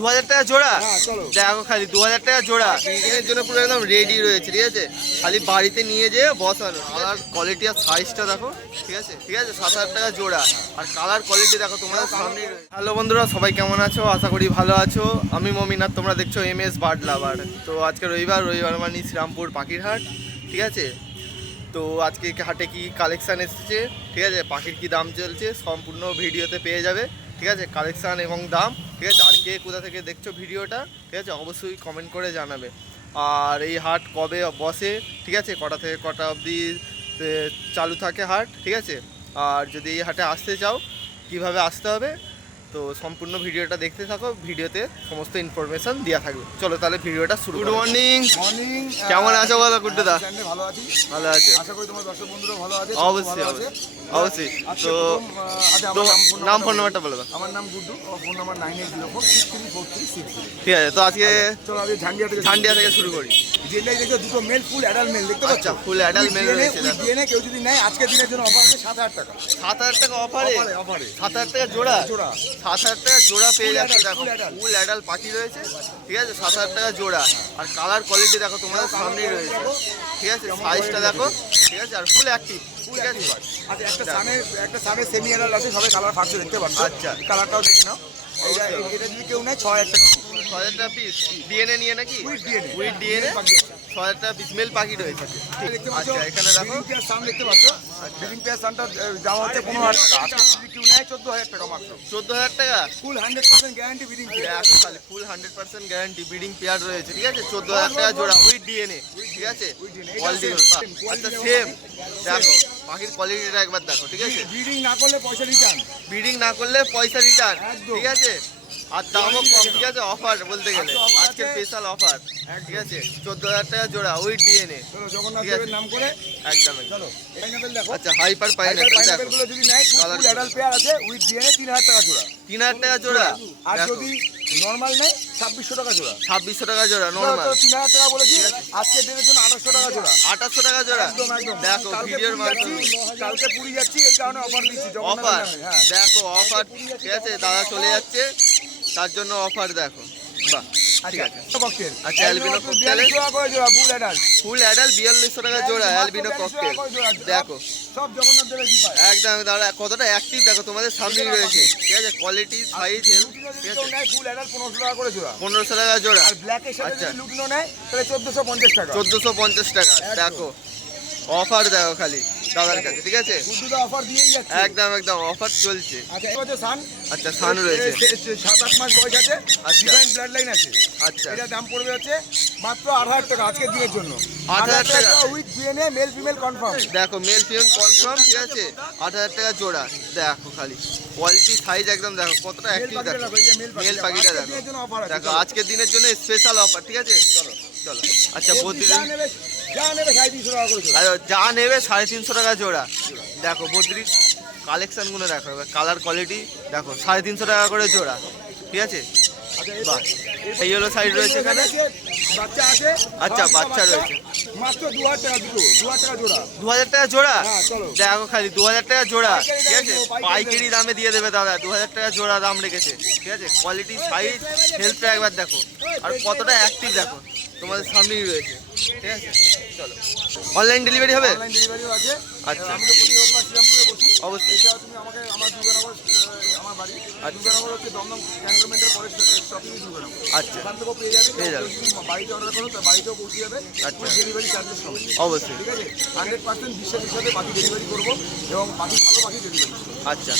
2000 টাকা জোড়া। চলো দেখো খালি 2000 টাকা জোড়া। ব্রিডিংয়ের জন্য পুরো একদম রেডি রয়েছে, ঠিক আছে? খালি বাড়িতে নিয়ে যেয়ে বসানো। কালার কোয়ালিটি আর সাইজটা দেখো, ঠিক আছে? ঠিক আছে, 7000 টাকা জোড়া। আর কালার কোয়ালিটি দেখো তোমাদের সামনেই রয়েছে। হ্যালো বন্ধুরা, সবাই কেমন আছো? আশা করি ভালো আছো। আমি মমিন আর তোমরা দেখছো MS বার্ড লাভার। তো আজকে রবিবার মানে শ্রীরামপুর পাখির হাট, ঠিক আছে? তো আজকে হাটে কি কালেকশান এসেছে, ঠিক আছে, পাখির কি দাম চলছে সম্পূর্ণ ভিডিওতে পেয়ে যাবে, ঠিক আছে? কালেকশান এবং দাম, ঠিক আছে? আর কে কোথা থেকে দেখছো ভিডিওটা, ঠিক আছে, অবশ্যই কমেন্ট করে জানাবে। আর এই হাট কবে বসে, ঠিক আছে, কটা থেকে কটা অবধি চালু থাকে হাট, ঠিক আছে? আর যদি এই হাটে আসতে চাও কিভাবে আসতে হবে, তো সম্পূর্ণ ভিডিওটা দেখতে থাকো, ভিডিওতে সমস্ত ইনফরমেশন দেওয়া থাকবে। চলো তাহলে ভিডিওটা শুরু। Good morning. মর্নিং। কেমন আছো বলো গুড্ডুদা? ভালো আছি। ভালো আছে, আশা করি তোমার দর্শক বন্ধুরা ভালো আছে। অবশ্যই অবশ্যই। তো নাম ফোন নাম্বারটা বলে দাও। আমার নাম গুড্ডু, ফোন নাম্বার 9804634360। ঠিক আছে, তো আজকে চলো আজকে ঝান্ডিয়া থেকে শুরু করি। যেটাই দেখো দুটো মেল, ফুল অ্যাডাল্ট মেল দেখতে পাচ্ছ? আচ্ছা, ফুল অ্যাডাল্ট মেল রয়েছে। ডিএনএ কেউ যদি নেয় আজকের দিনের জন্য অফার আছে 7000 টাকা। 7000 টাকা অফারে? 7000 টাকা জোড়া? 7000 টাকা জোড়া পেয়ে যাচ্ছে। দেখো ফুল অ্যাডাল্ট পাখি রয়েছে, ঠিক আছে, 7000 টাকা জোড়া। আর কালার কোয়ালিটি দেখো তোমাদের সামনেই রয়েছে, ঠিক আছে? সাইজটা দেখো, ঠিক আছে? আর ফুল অ্যাক্টিভ, ঠিক আছে? আচ্ছা, একটা সামনে সেমি অ্যাডাল্ট আছে, সবাই কালার ফাঁকছে দেখতে পাচ্ছ। আচ্ছা, কালারটাও দেখে নাও। এটা যদি কেউ নেয় 6000 টাকা। 6000 টাকা পিস। ডিএনএ নিয়ে নাকি? উইথ ডিএনএ 6000 টাকা পিস মেল পাখি রয়েছে। আচ্ছা, এখানে দেখো সাম দেখতে পাচ্ছ। ব্রিডিং পেয়ার সামটা দাম হচ্ছে 15000 টাকা। আজকে যদি কেউ নেয় 14000 টাকা মাত্র। 14000 টাকা ফুল 100% গ্যারান্টি ব্রিডিং পেয়ার। খালি ফুল 100% গ্যারান্টি ব্রিডিং পেয়ার রয়েছে, ঠিক আছে? 14000 টাকা জোড়া উইথ ডিএনএ, ঠিক আছে? আচ্ছা, সেম। দেখো পাখির কোয়ালিটিটা একবার দেখো, ঠিক আছে? ব্রিডিং না করলে পয়সা রিটার্ন। ব্রিডিং না করলে পয়সা রিটার্ন, ঠিক আছে? আর দামও কম, ঠিক আছে? অফার বলতে গেলে আজকে স্পেশাল অফার, ঠিক আছে? 14000 টাকা জোড়া উইথ ডিএনএ। চলো জগন্নাথ দেবের নাম করে একদম। চলো পাইনাপল দেখো। আচ্ছা, হাইপার পাইনাপল দেখো। গুলো যদি নেয় ফুল অ্যাডাল্ট পেয়ার আছে উইথ ডিএনএ 3000 টাকা জোড়া। 3000 টাকা জোড়া। আর যদি নরমাল নেয় 2600 টাকা জোড়া। 2600 টাকা জোড়া নরমাল। 3000 টাকা বলেছি, আজকে দিনের জন্য 2800 টাকা জোড়া। 2800 টাকা জোড়া। একদম। দেখো ভিডিওর মাধ্যমে কালকে পুরী যাচ্ছি, এই কারণে অফার দিচ্ছি। অফার দেখো, অফার, ঠিক আছে? দাদা চলে যাচ্ছে তার জন্য অফার দেখো। বাহ, ঠিক আছে। আচ্ছা, অ্যালবিনো ককটেল ফুল অ্যাডাল্ট 4200 টাকা জোড়া। অ্যালবিনো ককটেল দেখো সব জগন্নাথ দেবের কি পায়। একদম। দাদা কতটা অ্যাক্টিভ দেখো তোমাদের সামনেই রয়েছে, ঠিক আছে? কোয়ালিটি, সাইজ, হেলথ, ঠিক আছে? ফুল অ্যাডাল্ট 1500 টাকা করে জোড়া। 1500 টাকা জোড়া। আর ব্ল্যাকের সাথে আচ্ছা, যদি লুটিনো নেয় তাহলে 1450 টাকা। 1450 টাকা। দেখো অফার দেখো খালি দাদার কাছে, ঠিক আছে? গুড্ডুদা অফার দিয়েই যাচ্ছে। একদম অফার চলছে। আচ্ছা, এই হচ্ছে সান। আচ্ছা, সান রয়েছে। 7-8 মাস বয়স আছে। আচ্ছা, ডিভাইন ব্লাড লাইন আছে। আচ্ছা, এটা দাম পড়বে হচ্ছে মাত্র 8000 টাকা আজকের দিনের জন্য। 8000 টাকা with DNA male female confirm. দেখো মেল ফিমেল কনফার্ম, ঠিক আছে? 8000 টাকা জোড়া। দেখো খালি কোয়ালিটি, সাইজ একদম দেখো কতটা অ্যাক্টিভ দেখো। মেল পাখিটা দেখো। দেখো আজকের দিনের জন্য স্পেশাল অফার, ঠিক আছে? চলো। আচ্ছা, বদ্রি যা নেবে 350 টাকা করে জোড়া। যা নেবে 350 টাকা জোড়া। দেখো বদ্রির কালেকশনগুলো দেখো, কালার কোয়ালিটি দেখো, 350 টাকা করে জোড়া, ঠিক আছে? বাহ, এই হলো সাইড রয়েছে এখানে। বাচ্চা আছে। আচ্ছা, বাচ্চা রয়েছে। মাত্র 2000 টাকা দুটো, 2000 টাকা জোড়া। 2000 টাকা জোড়া। হ্যাঁ, চলো। দেখো খালি 2000 টাকা জোড়া, ঠিক আছে? পাইকারি দামে দিয়ে দেবে দাদা। 2000 টাকা জোড়া দাম রেখেছে, ঠিক আছে? কোয়ালিটি, সাইজ, হেলথটা একবার দেখো। আর কতটা অ্যাক্টিভ দেখো তোমাদের সামনেই রয়েছে, ঠিক আছে? চলো। অনলাইন ডেলিভারি হবে? অনলাইন ডেলিভারিও আছে। আচ্ছা, আমি তো প্রতি রোববার শ্রীরামপুরে বসি। অবশ্যই। এছাড়াও তুমি আমাকে আমার দুর্গানগর আমার বাড়ি। আর দুর্গানগর হচ্ছে দমদম ক্যান্টনমেন্টের পরে শপিং দুর্গানগর। আচ্ছা, ওখান থেকেও পেয়ে যাবে। বাড়িতে অর্ডার করো তো বাড়িতেও পৌঁছে যাবে। আচ্ছা, ডেলিভারি চার্জেস সঙ্গে। অবশ্যই। ঠিক আছে, 100% বিশ্বাসের সাথে পাখি ডেলিভারি করবো এবং ভালো পাখি ডেলিভারি করবো। আচ্ছা,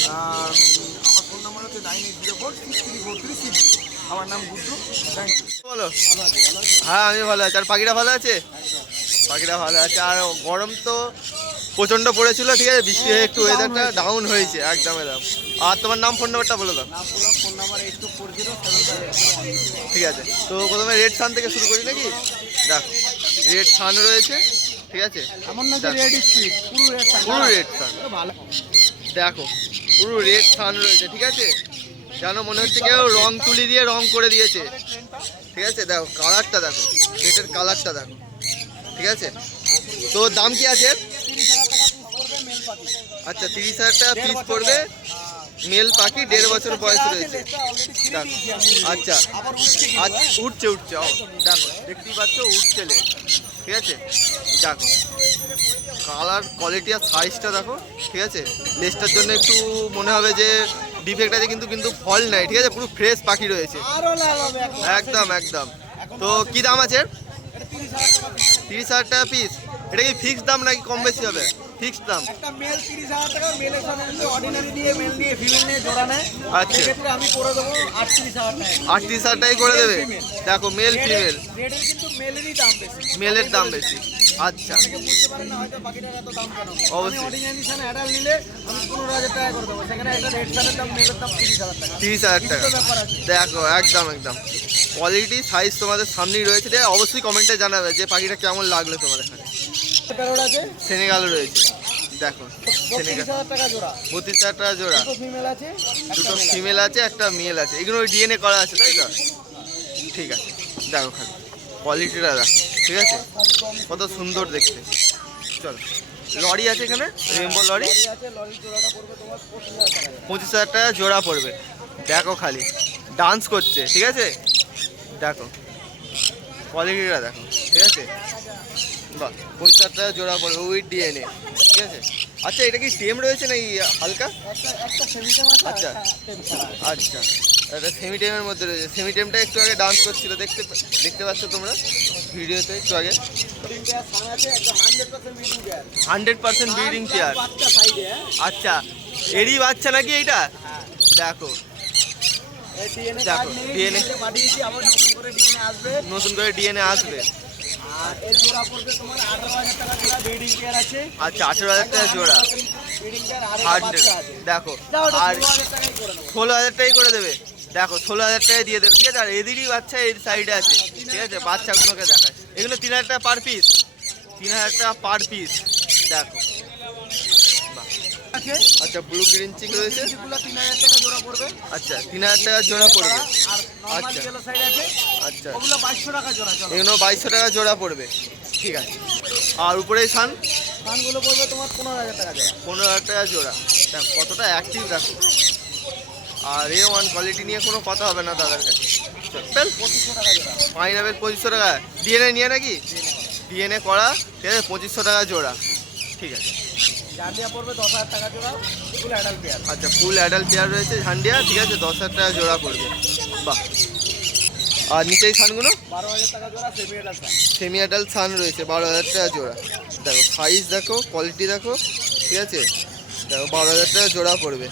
আমার ফোন নাম্বার হচ্ছে 9804634360। আমার নাম গুড্ডু। Thank you. বলো। হ্যাঁ, আমি ভালো আছি। আর পাখিটা ভালো আছে? পাখিটা ভালো আছে। আর গরম তো প্রচণ্ড পড়েছিল, ঠিক আছে? বৃষ্টি হয়ে একটু ওয়েদারটা ডাউন হয়েছে একদম। আর তোমার নাম ফোন নাম্বারটা বলে দাও। ফোন নাম্বার 8240 ঠিক আছে, তো প্রথমে রেড সান থেকে শুরু করি নাকি? দেখো রেড সান রয়েছে, ঠিক আছে? আমার নাম রেড স্পিড, পুরো রেড সান। পুরো রেড সান ভালো। দেখো পুরো রেড সান রয়েছে, ঠিক আছে? যেন মনে হচ্ছে কেউ রং তুলি দিয়ে রং করে দিয়েছে, ঠিক আছে? দেখো কালারটা দেখো, রেটের কালারটা দেখো, ঠিক আছে? তো দাম কি আছে? আচ্ছা, 30,000 টাকা পিস পড়বে। মেল পাখি 1.5 বছর বয়স রয়েছে। দেখো আচ্ছা উঠছে উঠছে, ও দেখো দেখতেই পাচ্ছ উঠছে লেজ, ঠিক আছে। দেখো কালার কোয়ালিটি আর সাইজটা দেখো, ঠিক আছে। লেজটার জন্য একটু মনে হবে যে ডিফেক্ট আছে, কিন্তু কিন্তু ফল নাই, ঠিক আছে। পুরো ফ্রেশ পাখি রয়েছে একদম একদম। তো কি দাম আছে? 30,000 টাকা পিস। এটা কি ফিক্সড দাম নাকি কম বেশি হবে? ফিক্সড দাম। একটা মেল 30,000 টাকা, মেলের সাথে যদি অর্ডিনারি দিয়ে মেল দিয়ে ফিমেল নিয়ে জোড়া নেয়, আচ্ছা সেক্ষেত্রে আমি করে দেবো 38,000 টাকা। 38,000 টাকায় করে দেবে। দেখো মেল ফিমেল, রেডের কিন্তু মেলেরই দাম বেশি, মেলের দাম বেশি। আচ্ছা অনেকে বুঝতে পারেন না হয়তো পাখিটার এত দাম কেন। আমি অবশ্যই। অর্ডিনারি সাথে অ্যাডাল্ট নিলে আমি 15,000 টাকা করে দেবো, সেখানে একটা রেড সারের দাম, মেলের দাম 30,000 টাকা। 30,000 টাকা। দুটো ব্যাপার আছে। দেখো একদম একদম কোয়ালিটি সাইজ তোমাদের সামনেই রয়েছে। দেখো অবশ্যই কমেন্টে জানাবে যে পাখিটা কেমন লাগলো তোমাদের এখানে। প্যারোট আছে সেনেগাল রয়েছে, দেখো সেনেগাল 32,000 টাকা জোড়া, 32,000 টাকা জোড়া। দুটো ফিমেল আছে, দুটো ফিমেল আছে, একটা মেল আছে। এগুলো ডিএনএ করা আছে তাই তো? ঠিক আছে, দেখো খালি কোয়ালিটিটা দেখো, ঠিক আছে। কত সুন্দর দেখতে। চলো লরি আছে এখানে, রেইনবো লরি, লরি আছে, লরির জোড়াটা পড়বে তোমার 25,000 টাকা। 25,000 টাকা জোড়া পড়বে। দেখো খালি ডান্স করছে, ঠিক আছে। দেখো কোয়ালিটিটা দেখো, ঠিক আছে। বাহ 25,000 টাকা জোড়া পড়বে উইথ ডিএনএ, ঠিক আছে। আচ্ছা এটা কি টেম রয়েছে নাকি হালকা? একটা সেমিটেম আছে, আচ্ছা। একটা টেম ছাড়া আছে। আচ্ছা এটা সেমি টেমের মধ্যে রয়েছে। সেমি টেমটা একটু আগে ডান্স করছিল, দেখতে পাচ্ছ তোমরা ভিডিওতে একটু আগে। ব্রিডিং পেয়ার সান আছে, একটা 100% ব্রিডিং পেয়ার। 100% breeding pair. বাচ্চা সাইডে, হ্যাঁ আচ্ছা এরই বাচ্চা নাকি এইটা? হ্যাঁ। দেখো এই ডিএনএ দেখো, কার্ড নেই, DNA ডিএনএ পাঠিয়েছি, আবার নতুন করে ডিএনএ আসবে। নতুন করে ডিএনএ আসবে। আর এই জোড়া পড়বে তোমার 18,000 টাকা জোড়া, ব্রিডিং পেয়ার আছে। আচ্ছা 18,000 টাকা জোড়া। ব্রিডিং পেয়ার আর 100 বাচ্চা আছে। দেখো যাও ওটা আর 16,000 টাকাই করে নেবো। 16,000 টাকাই করে দেবে। দেখো 16,000 টাকায় দিয়ে দেবে, ঠিক আছে। আর এদেরই বাচ্চা এই সাইডে আছে, ঠিক আছে। বাচ্চাগুলোকে দেখায়, এগুলো 3,000 টাকা পার পিস, 3,000 টাকা পার পিস। দেখো বাহ। আছে আচ্ছা ব্লু গ্রিন চিক রয়েছে, যেগুলো 3,000 টাকা জোড়া পড়বে। আচ্ছা 3,000 টাকা জোড়া পড়বে। আর নরমাল আচ্ছা। ইয়েলো সাইড আছে, আচ্ছা ওগুলো 2200 টাকা জোড়া। চলো এগুলো 2,200 টাকা জোড়া পড়বে, ঠিক আছে। আর উপরে সান কানগুলো পড়বে তোমার 15,000 টাকা জোড়া। 15,000 টাকা জোড়া। দেখো কতটা অ্যাক্টিভ দেখো। আর A1 কোয়ালিটি নিয়ে কোনো কথা হবে না দাদার কাছে। চল 2500 টাকা জোড়া। পাইনাপেল 2500 টাকা। ডিএনএ নিয়ে নাকি? ডিএনএ করা, ঠিক আছে। 2500 টাকা জোড়া, ঠিক আছে। জান্ডিয়া পড়বে 10,000 টাকা জোড়া, ফুল অ্যাডাল্ট পেয়ার। আচ্ছা ফুল অ্যাডাল্ট পেয়ার রয়েছে ঝান্ডিয়া, ঠিক আছে। 10,000 টাকা জোড়া পড়বে, বাহ। আর নিচে এই সানগুলো 12,000 টাকা জোড়া, সেমি অ্যাডাল্ট। সেমি অ্যাডাল্ট সান রয়েছে 12,000 টাকা জোড়া। দেখো সাইজ দেখো, কোয়ালিটি দেখো, ঠিক আছে। দেখো 12,000 টাকা জোড়া পড়বে।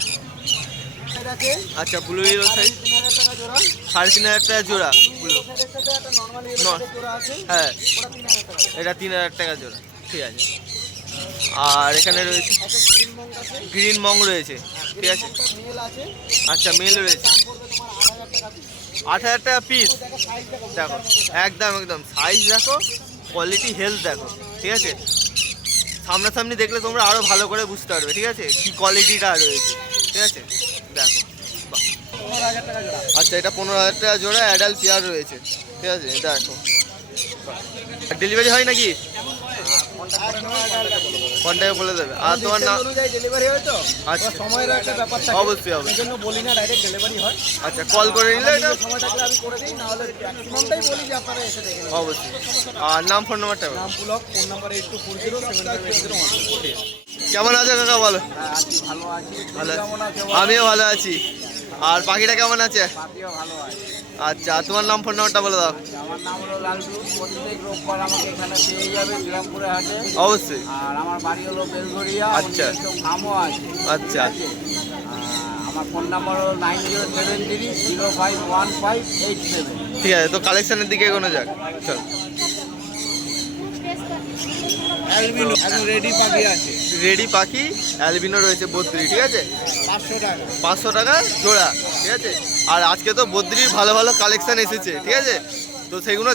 আছে আচ্ছা ব্লু ইয়েলো সাইজ 3,000 টাকা জোড়া। 3,500 টাকা জোড়া ব্লু। সাইডের সাথে একটা নরমাল ইয়েলো নর- সাইডের জোড়া আছে, হ্যাঁ ওটা 3,000 টাকা। এটা 3,000 টাকা জোড়া, ঠিক আছে। আর এখানে রয়েছে একটা গ্রিন মঙ্ক আছে, গ্রিন মং রয়েছে, ঠিক আছে। মেল আছে, আচ্ছা মেল রয়েছে দাম পড়বে তোমার 8,000 টাকা পিস। 8,000 টাকা পিস। দেখো সাইজ দেখো, দেখো একদম একদম সাইজ দেখো, কোয়ালিটি হেলথ দেখো, ঠিক আছে। সামনাসামনি দেখলে তোমরা আরো ভালো করে বুঝতে পারবে, ঠিক আছে, কি কোয়ালিটিটা রয়েছে, ঠিক আছে। দেখো বাহ। 15,000 টাকা জোড়া। আচ্ছা এটা 15,000 টাকা জোড়া অ্যাডাল্ট পেয়ার রয়েছে, ঠিক আছে। দেখো ডেলিভারি হয় নাকি? কন্টাক্ট করে নেবে, অর্ডার করে দেবো। কন্ট্যাক্ট বলে দেবে। আর তোমার নাম? অনুযায়ী ডেলিভারি হয় তো, আচ্ছা। এবার সময়ের একটা ব্যাপার থাকে, অবশ্যই, অবশ্যই। সেই জন্য বলি না ডাইরেক্ট ডেলিভারি হয়। আচ্ছা কল করে নিলে এটা নিজের সময় থাকলে আমি করে দিই, না হলে ম্যাক্সিমামটাই বলি যে আপনারা এসে দেখে নিন। অবশ্যই। আর নাম ফোন নাম্বারটা বলো। নাম পুলক, ফোন নাম্বার 8240758017। কেমন আছো কাকা বলো? হ্যাঁ আছি, ভালো আছি। ভালো তুমি কেমন আছো? আমিও ভালো আছি। আর পাখিটা কেমন আছে? পাপিও ভালো আছে। আচ্ছা তোমার নাম ফোন নাম্বারটা বলে দাও। আমার নাম হলো লালটু। প্রত্যেক রোববার আমাকে এখানে পেয়ে যাবে শ্রীরামপুরে হাটে। অবশ্যই। আর আমার বাড়ি হলো বেলঘরিয়া। আচ্ছা। ফার্মও আছে। আচ্ছা আমার ফোন নাম্বার হলো 9073051587। ঠিক আছে, তো কালেকশনের দিকে কোনো যাক। চল অ্যালবিনো এখন রেডি পাখি আছে, রেডি পাখি অ্যালবিনো রয়েছে বদ্রি, ঠিক আছে। 500 টাকা। 500 টাকা জোড়া, ঠিক আছে। আর আজকে তো বদ্রির ভালো ভালো কালেকশন এসেছে, ঠিক আছে। তো সেগুলো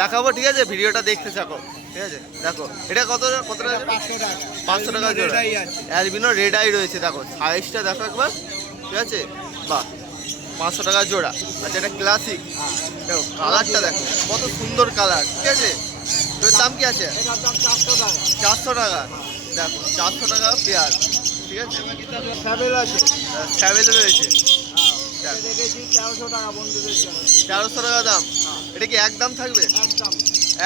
দেখাবো, ঠিক আছে। ভিডিওটা দেখতে থাকো, ঠিক আছে। দেখো এটা কত কত টাকা? 500 টাকা। 500 টাকা জোড়া রেডাই আছে। অ্যালবিনো রেড আই রয়েছে। দেখো সাইজটা দেখো একবার, ঠিক আছে। বাহ 500 টাকা জোড়া। আচ্ছা এটা ক্লাসিক, দেখো কালারটা দেখো কত সুন্দর কালার, ঠিক আছে। তোর দাম কি আছে? এটার দাম 400 টাকা। 400 টাকা। দেখো 400 টাকা পেয়ার, ঠিক আছে, ট্রাভেল আছে, স্যাভেল রয়েছে, হ্যাঁ দেখেছি 1300 টাকা বন্ধুদের জন্য। 1300 টাকা দাম। এটা কি একদম থাকবে? একদম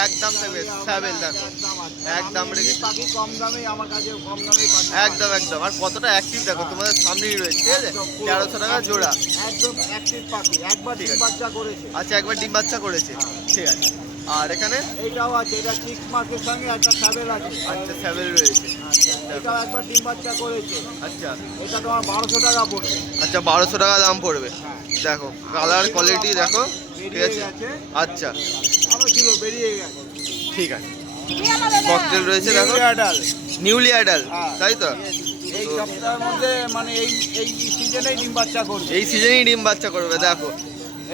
একদম থাকবে স্যাভেল, দেখো একদম আছে। একদম আমি রেখে পাখি কম দামে, আমার কাছে কম দামে পাখি একদম একদম। আর কতটা অ্যাক্টিভ দেখো, তোমাদের সামনেই রয়েছে, ঠিক আছে। 1300 টাকা জোড়া। একদম অ্যাক্টিভ পাখি, একবার ঠিক ডিম আছে। বাচ্চা করেছে। আচ্ছা, একবার ডিম বাচ্চা করেছে, ঠিক আছে। আর এখানে এইটাও আছে, এটা 6 মাসের সঙ্গে একটা ট্রাভেল আছে। আচ্ছা স্যাভেল রয়েছে, আচ্ছা, এটাও একবার ডিম বাচ্চা করেছে। আচ্ছা এটা তোমার 1200 টাকা পড়বে। আচ্ছা 1200 টাকা দাম পড়বে। হ্যাঁ, দেখো কালার কোয়ালিটি দেখো, ঠিক বেরিয়ে আছে। গেছে, আচ্ছা আরো ছিল বেরিয়ে গেছে। ঠিক আছে। ককটেল রয়েছে দেখো, আডাল, নিউলি অ্যাডাল, হ্যাঁ। তাই তো? এই সপ্তাহের মধ্যে মানে এই সিজনেই ডিম বাচ্চা করবে। এই সিজনেই ডিম বাচ্চা করবে, দেখো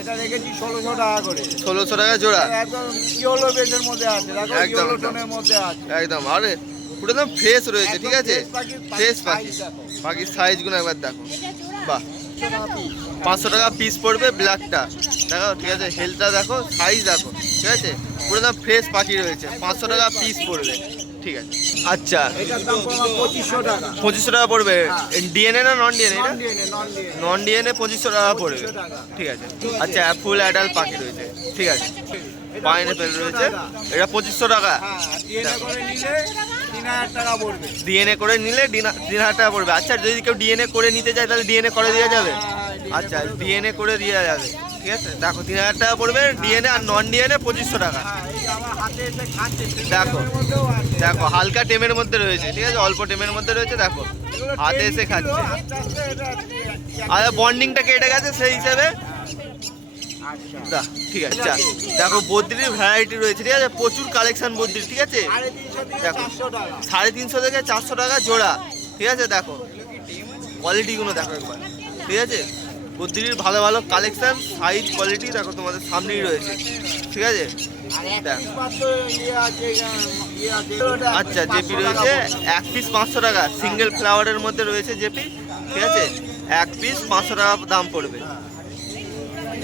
এটা রেখেছি 1600 টাকা করে। 1600 টাকা জোড়া, একদম ইয়েলো বেজের মধ্যে আছে, দেখো একদম, ইয়েলো একদম। টোনের মধ্যে আছে। একদম। আরে পুরো একদম ফ্রেশ রয়েছে, ঠিক আছে, ফ্রেশ পাখি। size দেখো। পাখির সাইজগুলো একবার দেখো, বাহ। 100 টাকা piece। 500 টাকা পিস পড়বে ব্ল্যাকটা, দেখো, ঠিক আছে। হেলথটা দেখো, সাইজ দেখো, ঠিক আছে। পুরো একদম ফ্রেশ পাখি রয়েছে, 500 টাকা পিস পড়বে, ঠিক আছে। আচ্ছা এটার দাম পড়বে 2500 টাকা। 2500 টাকা পড়বে। ডিএনএ না non DNA? Non DNA, non DNA. Non DNA 2500 টাকা পড়বে, 2500 টাকা। ঠিক আছে। আচ্ছা ফুল অ্যাডাল্ট পাখি রয়েছে, ঠিক আছে। এটা পাইনঅ্যাপেল 2500 রয়েছে, টাকা। এটা 2500 টাকা। হ্যাঁ, ডিএনএ করে নিলে 3000 টাকা পড়বে। ডিএনএ করে নিলে 3000 টাকা পড়বে। আচ্ছা যদি কেউ ডিএনএ করে নিতে চায় তাহলে ডিএনএ করে দেওয়া যাবে? হ্যাঁ, আচ্ছা ডিএনএ করে দেওয়া যাবে, ঠিক আছে। দেখো 3000 টাকা পড়বে ডিএনএ, আর নন ডিএনএ 2500 টাকা। হ্যাঁ, এই যে আমার হাতে এসে খাচ্ছে, দেখো। সেটার মধ্যেও আছে। দেখো হালকা টেমের মধ্যে রয়েছে, ঠিক আছে, অল্প টেমের মধ্যে রয়েছে, দেখো এগুলো হাতে 10 এসে কিলো, খাচ্ছে। আস্তে আস্তে এটা আর বন্ডিংটা কেটে গেছে সেই হিসাবে, আচ্ছা। ঠিক আছে। আচ্ছা দেখো বদ্রির ভ্যারাইটি রয়েছে, ঠিক আছে, প্রচুর কালেকশন বদ্রির, ঠিক আছে। 350 থেকে দেখো। 400 টাকা। 350 থেকে 400 টাকা জোড়া, ঠিক আছে। দেখো কোয়ালিটিগুলো দেখো একবার, ঠিক আছে। বদ্রির ভালো ভালো কালেকশন, সাইজ, কোয়ালিটি দেখো তোমাদের সামনেই রয়েছে, ঠিক আছে। আর এক দেখ। piece মাত্র ইয়ে আছে, ইয়ে আছে। ওটা আচ্ছা 500 জেপি টাকা রয়েছে, পড়বে। এক পিস 500 টাকা, সিঙ্গেল ফ্লাওয়ারের মধ্যে রয়েছে জেপি, ঠিক আছে। এক পিস 500 টাকা দাম পড়বে।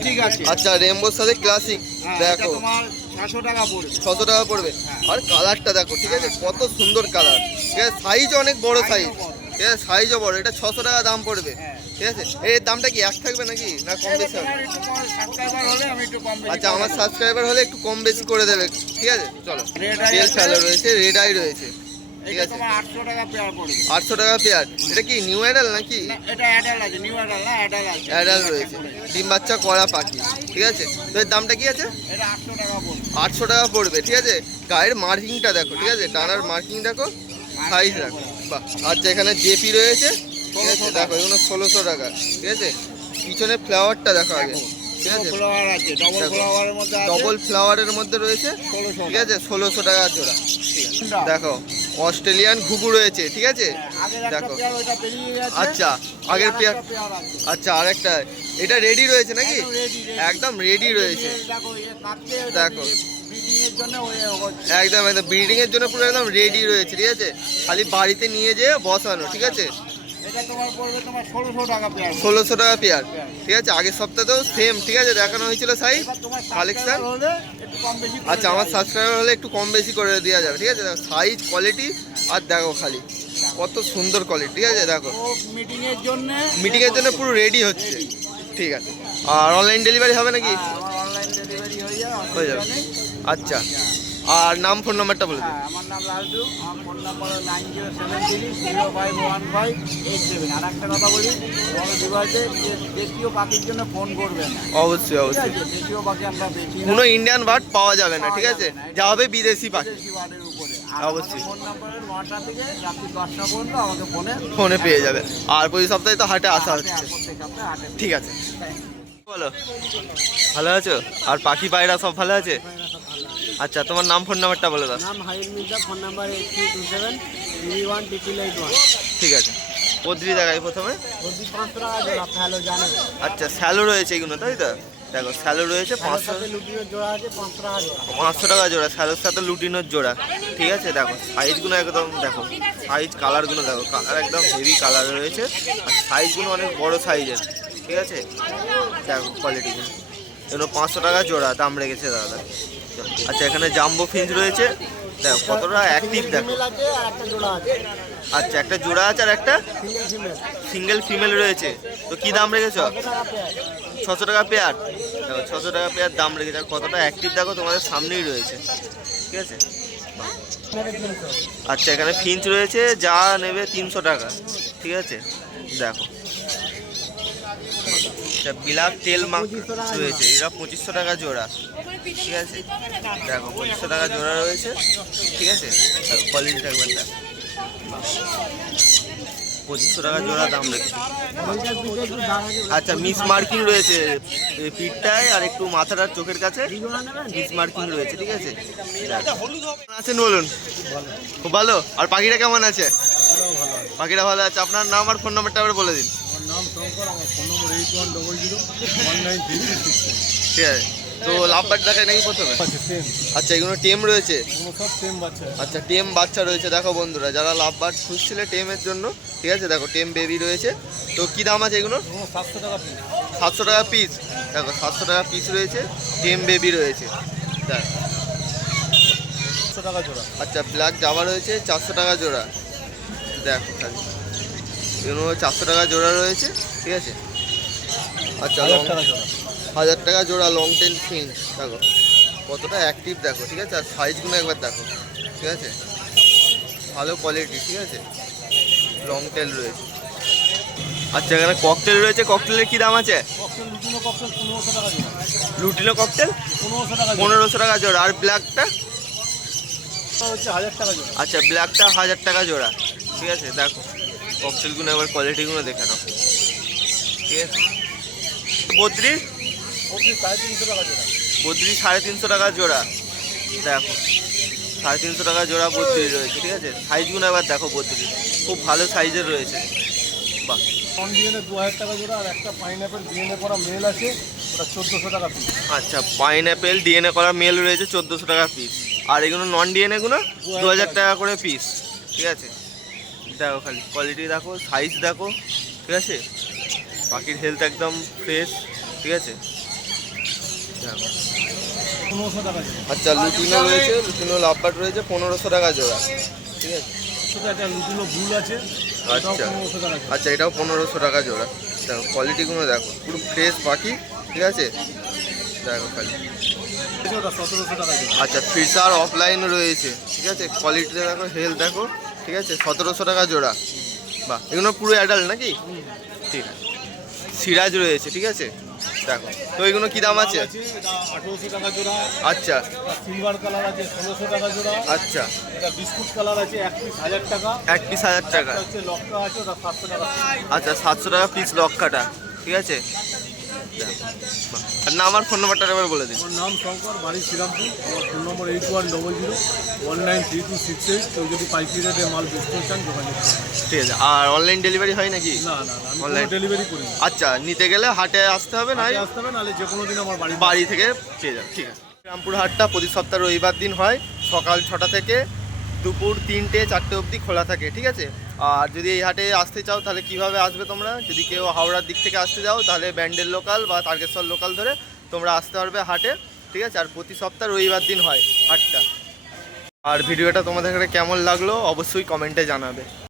ঠিক আছে। আচ্ছা রেমবোর সাথে ক্লাসিক হ্যাঁ, এটা দেখো, তোমার 600 টাকা পড়বে। 600 টাকা পড়বে। আর কালারটা দেখো, ঠিক আছে, কত সুন্দর কালার, ঠিক আছে। সাইজ অনেক বড় সাইজ, ঠিক আছে, সাইজও বড়। এটা 600 টাকা দাম পড়বে, হ্যাঁ। ঠিক আছে। এর দামটা কি এক থাকবে নাকি না কম বেশি হবে? তোমার একটু সাবস্ক্রাইবার হলে আমি একটু কম বেশি আচ্ছা করে আমার দেব। সাবস্ক্রাইবার হলে একটু কম বেশি করে দেবে, ঠিক আছে। চলো Red eye তেল আছে। ফেলো রয়েছে, রেড আই রয়েছে, ঠিক এটা আছে। তোমার 800 টাকা পেয়ার পড়বে। 800 টাকা পেয়ার। এটা কি নিউ অ্যাডাল নাকি? না, এটা অ্যাডাল আছে, নিউ অ্যাডাল না, অ্যাডাল আছে। অ্যাডাল রয়েছে, ডিম বাচ্চা করা পাখি, ঠিক আছে। তো এর দামটা কি আছে? এটা 800 টাকা পড়বে। 800 টাকা পড়বে, ঠিক আছে। গায়ের মার্কিংটা দেখো, ঠিক আছে, ডানার মার্কিং দেখো, সাইজ দেখো, বাহ। আচ্ছা এখানে জেপি রয়েছে, ঠিক আছে, দেখো এগুলো 1600 টাকা, ঠিক আছে। পিছনে ফ্লাওয়ারটা দেখো আগে, ঠিক আছে। ফ্লাওয়ার আছে, ডবল দেখো। ফ্লাওয়ারের মধ্যে আছে। ডবল ফ্লাওয়ারের মধ্যে রয়েছে, 1600 ঠিক আছে, 1600 টাকা জোড়া, ঠিক আছে। দেখো অস্ট্রেলিয়ান ঘুঘু রয়েছে, ঠিক আছে, আগের একটা দেখো। পেয়ার ওইটা বেরিয়ে গেছে। আচ্ছা আগের পেয়ার, আছে। আচ্ছা আরেকটা, এটা রেডি রয়েছে নাকি? একদম ready, ready। একদম রেডি রয়েছে, দেখো এ কাটতে, দেখো। ব্রিডিং এর জন্য ওই হচ্ছে। একদম একদম ব্রিডিং এর জন্য পুরো একদম রেডি রয়েছে, ঠিক আছে। খালি বাড়িতে নিয়ে যেয়ে বসানো, ঠিক আছে। এটা তোমার পড়বে তোমার 1600 টাকা পেয়ার। 1600 টাকা পেয়ার, ঠিক আছে। আগের সপ্তাহেও সেম, ঠিক আছে, দেখানো হয়েছিল সাইজ এবার তোমার কালেকশন। সাবস্ক্রাইবার হলে একটু কম বেশি করে আচ্ছা আমার দেওয়া সাবস্ক্রাইবার হলে একটু কম বেশি করে দেওয়া যাবে, ঠিক আছে। সাইজ কোয়ালিটি আর দেখো খালি কত সুন্দর কোয়ালিটি, ঠিক আছে। দেখো যাবে। ও মিটিং এর জন্য, মিটিংয়ের জন্য পুরো রেডি হচ্ছে, ঠিক আছে। আর অনলাইন ডেলিভারি হবে নাকি? হ্যাঁ, আমার অনলাইন ডেলিভারি হয়ে যায়, হয়ে যাবে। অসুবিধা নেই। আচ্ছা আর নাম ফোন নাম্বারটা বলে দিন। হ্যাঁ, আমার নাম লালটু, আমার ফোন নাম্বার 9073051587। আর একটা কথা বলি, তোমাদের ডিভাইসে দেশীয় পাখির জন্য ফোন করবে না, অবশ্যই ঠিক অবশ্যই, আছে? দেশীয় পাখি আমরা বেশি না, কোনো ইন্ডিয়ান বার্ড পাওয়া যাবে না, ঠিক আছে, যা হবে বিদেশি পাখি, বিদেশি বার্ডের উপরে। আর অবশ্যই। ফোন নাম্বারে 9টা থেকে রাত্রি 10টা পর্যন্ত আমাকে ফোনে পেয়ে যাবে। আর প্রতি সপ্তাহে তো হাটে আসা হচ্ছে, প্রত্যেক সপ্তাহে হাটে। ঠিক আছে। বলো ভালো আছো? আর পাখি পায়রা সব ভালো আছে? আচ্ছা তোমার নাম ফোন নাম্বারটা বলে দাও। নাম হাইল মির্জা, ফোন নাম্বার 8327318881। ঠিক আছে বদ্রি দেখাই প্রথমে। বলছি 500 টাকা জোড়া, ভালো জানেন। আচ্ছা স্যালো রয়েছে এগুলো, তাই তো? দেখো স্যালো রয়েছে 500 সাথে লুটিনের জোড়া আছে 500 টাকা জোড়া। 500 টাকা জোড়া, স্যালোর সাথে লুটিনোর জোড়া, ঠিক আছে। দেখো সাইজগুলো একদম দেখো, সাইজ কালারগুলো দেখো, কালার একদম হেভি কালার রয়েছে, আর সাইজগুলো অনেক বড় সাইজের, ঠিক আছে। দেখো কোয়ালিটিগুলো, এগুলো 500 টাকা জোড়া দাম রেখেছে দাদা। আচ্ছা এখানে জাম্বো ফিঞ্চ রয়েছে, দেখো কতটা অ্যাক্টিভ দেখো। আছে আর একটা জোড়া আছে, আচ্ছা, একটা জোড়া আছে আর একটা সিঙ্গেল ফিমেল। সিঙ্গেল ফিমেল রয়েছে। তো কি দাম রেখেছ? 600 টাকা পেয়ার। দেখো 600 টাকা পেয়ার দাম রেখেছে। আর কতটা অ্যাক্টিভ দেখো, তোমাদের সামনেই রয়েছে, ঠিক আছে। আচ্ছা, এখানে ফিঞ্চ রয়েছে, যা নেবে 300 টাকা, ঠিক আছে। দেখো ব্ল্যাক টেল মার্ক রয়েছে, এরা 2500 টাকা জোড়া, ঠিক আছে। দেখো 2500 টাকা জোড়া রয়েছে, ঠিক আছে। দেখো কোয়ালিটিটা একবার দেখো, 2500 টাকা জোড়া দাম রেখেছে। আচ্ছা, মিস মার্কিং রয়েছে পিঠটায় আর একটু মাথাটার চোখের কাছে মিস মার্কিং রয়েছে, ঠিক আছে। আছেন বলুন? খুব ভালো। আর পাখিটা কেমন আছে? পাখিটা ভালো আছে। আপনার নাম আর ফোন নাম্বারটা আবার বলে দিন। আমার নাম শঙ্কর, আমার ফোন নম্বর 8100193369। ঠিক আছে। তো লাভ বাট দেখায় নাকি প্রথমে? আচ্ছা, সেম, আচ্ছা, এগুলো টেম রয়েছে। এগুলো সব সেম বাচ্চা। আচ্ছা, টেম বাচ্চা রয়েছে। দেখো বন্ধুরা, যারা লাভ বার্ড খুঁজছিলে টেমের জন্য, ঠিক আছে, দেখো টেম বেবি রয়েছে। তো কি দাম আছে এগুলো? এগুলো 700 টাকা পিস। 700 টাকা পিস। দেখো 700 টাকা পিস রয়েছে, টেম বেবি রয়েছে। দেখ 700 টাকা জোড়া। আচ্ছা, ব্ল্যাক জাভা রয়েছে 400 টাকা জোড়া। দেখো খালি এগুলো 400 টাকা জোড়া রয়েছে, ঠিক আছে। আচ্ছা, 1000 টাকা জোড়া। 1000 টাকা জোড়া লং টেল ফিঞ্চ। দেখো কতটা অ্যাক্টিভ দেখো, ঠিক আছে। আর সাইজগুলো একবার দেখো, ঠিক আছে, ভালো কোয়ালিটি, ঠিক আছে। লং টেল রয়েছে। আচ্ছা, এখানে ককটেল রয়েছে। ককটেলের কি দাম আছে? ককটেল, লুটিনো ককটেল 1500 টাকা জোড়া। লুটিনো ককটেল 1500 টাকা জোড়া। 1500 টাকা জোড়া। আর ব্ল্যাকটা? হচ্ছে 1000 টাকা জোড়া। আচ্ছা, ব্ল্যাকটা 1000 টাকা জোড়া, ঠিক আছে। দেখো ককটেলগুলো এবার কোয়ালিটিগুলো দেখে নাও, ঠিক আছে। বদ্রি? ওকে 350 টাকা জোড়া। বদ্রি 350 টাকা জোড়া। দেখো 350 টাকা জোড়া বদ্রি রয়েছে, ঠিক আছে। সাইজগুলো এবার দেখো, বদ্রি খুব ভালো সাইজের রয়েছে। বাহ। নন ডিএনএ 2000 টাকা জোড়া। আর একটা পাইনঅ্যাপেল ডিএনএ করা মেল আছে, ওটা 1400 টাকা পিস। আচ্ছা, পাইনঅ্যাপেল ডিএনএ করা মেল রয়েছে 1400 টাকা পিস। আর এগুলো নন ডিএনএগুলো 2000 টাকা করে পিস, ঠিক আছে। দেখো খালি কোয়ালিটি দেখো, সাইজ দেখো, ঠিক আছে। পাখির হেলথ একদম ফ্রেশ, ঠিক আছে। দেখো 1500 টাকা জোড়া। আচ্ছা, লুটিনো রয়েছে, লুটিনো লাভবার্ড রয়েছে 1500 টাকা জোড়া, ঠিক আছে। সেটা একটা লুটিনো বুল আছে, এটাও আচ্ছা 1500 টাকা জোড়া। আচ্ছা, এটাও 1500 টাকা জোড়া। দেখো কোয়ালিটিগুলো দেখো, পুরো ফ্রেশ পাখি, ঠিক আছে। দেখো খালি। ওটা 1700 টাকা জোড়া। আচ্ছা, ফিশার অফলাইন রয়েছে, ঠিক আছে। কোয়ালিটি দেখো, হেলথ দেখো, ঠিক আছে। 1700 টাকা জোড়া। বাহ, এগুলো পুরো অ্যাডাল্ট নাকি? ঠিক আছে। সিরাজ রয়েছে, ঠিক আছে। দেখো তো এগুলো কি দাম আছে? এটা 1800 টাকা জোড়া। আচ্ছা সিলভার কালার আছে 1600 টাকা জোড়া। আচ্ছা, এটা বিস্কুট কালার আছে এক পিস 1000 টাকা। এক পিস 1000 টাকা। এটা হচ্ছে লক্কা আছে, ওটা 700 টাকা piece। আচ্ছা, 700 টাকা পিস লক্ষাটা, ঠিক আছে। দেখো, বাহ। আর না, আমার ফোন নাম্বারটা এবার বলে দিন। আমার নাম শঙ্কর, বাড়ি শ্রীরামপুর। আমার ফোন নম্বর 8100193268। কেউ যদি পাইকারি রেটে মাল বেচতে চান যোগাযোগ করুন। ঠিক আছে। আর অনলাইন ডেলিভারি হয় নাকি? না না না, আমি Online? ডেলিভারি করি না। আচ্ছা, নিতে গেলে হাটে আসতে হবে, না আজকে আসতে হবে, নাহলে যে কোনো দিন আমার বাড়ি থেকে পেয়ে যাবে, ঠিক আছে। রামপুর হাটটা প্রতি সপ্তাহ রবিবার দিন হয়, সকাল 6টা থেকে দুপুর 3টে 4টে অবধি খোলা থাকে, ঠিক আছে। আর যদি এই হাটে আসতে চাও তাহলে কিভাবে আসবে তোমরা? যদি কেউ হাওড়ার দিক থেকে আসতে যাও তাহলে ব্যান্ডেল লোকাল বা তারকেশ্বর লোকাল ধরে তোমরা আসতে পারবে হাটে, ঠিক আছে। আর প্রতি সপ্তাহ রবিবার দিন হয় হাটটা। আর ভিডিওটা তোমাদের কাছে কেমন লাগলো অবশ্যই কমেন্টে জানাবে।